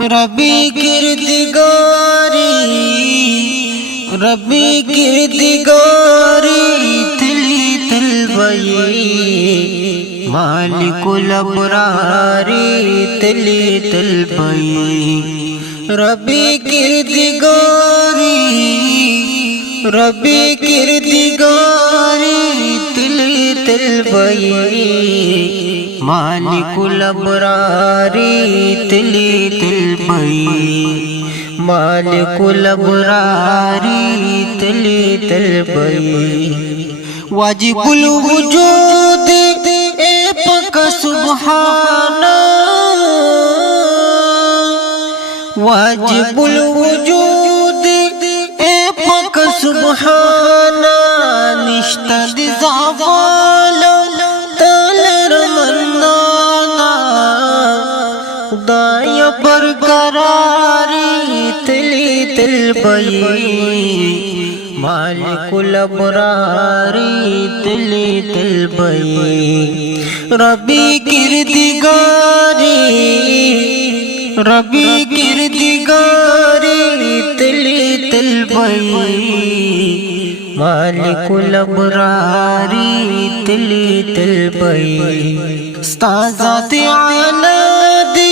रबी किरदिगारी तिली तलबये मालिकुल अबरारी तिली तलबये रबी किरदिगारी तिली तलबये मालिकुल अबरारी तिली तलबये मालिकुल अबरारी तिली तलबये वाजिबुल वजूद ए पक सुब्हाना वाजिबुल वजूद ए पक सुब्हाना निश्तद ज़वाला तलर मन्नाना खुदाया बरकरारी तिली तलबये मालिकुल अबरारी तिली तलबये रबी किरदिगारी तिली तलबये मालिकुल अबरारी तिली तलबये उस्ताज़ात आला दी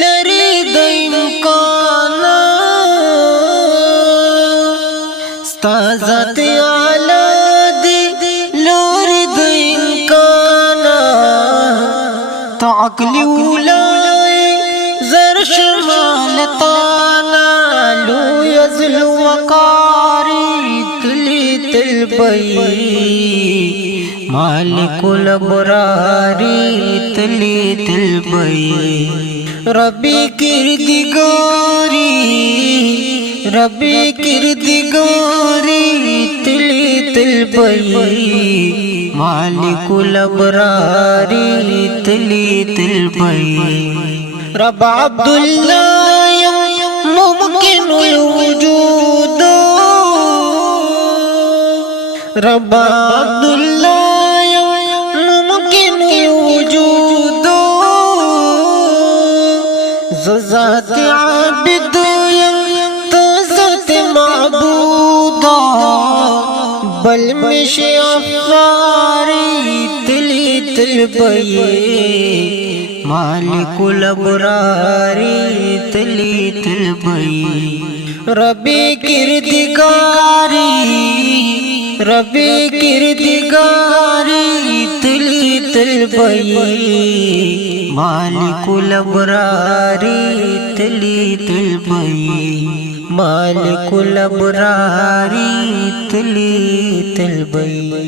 लरी दइमकाना उस्ताज़ात आला दी लरी दइमकाना ताक़ली उलाए ज़र्श मालताना लू यज़ल वकारी तिली तलबये मालिकुल अबरारी तिली तलबये रबी किरदिगारी तिली तलबये मालिकुल अबरारी तिली तलबये रब अब्दुल्लाह मुमकिनुल वजूद रब अब्दुल्लाह मुमकिनुल वजूद ज़ात आबिद तो ज़ात माबूदा बल मिश अफ़ारी तिली तलबये मालिकुल अबरारी तिली तलबये रबी किरदिगारी तिली तलबये मालिकुल अबरारी तिली तलबये मालिकुल अबरारी तिली तलबये।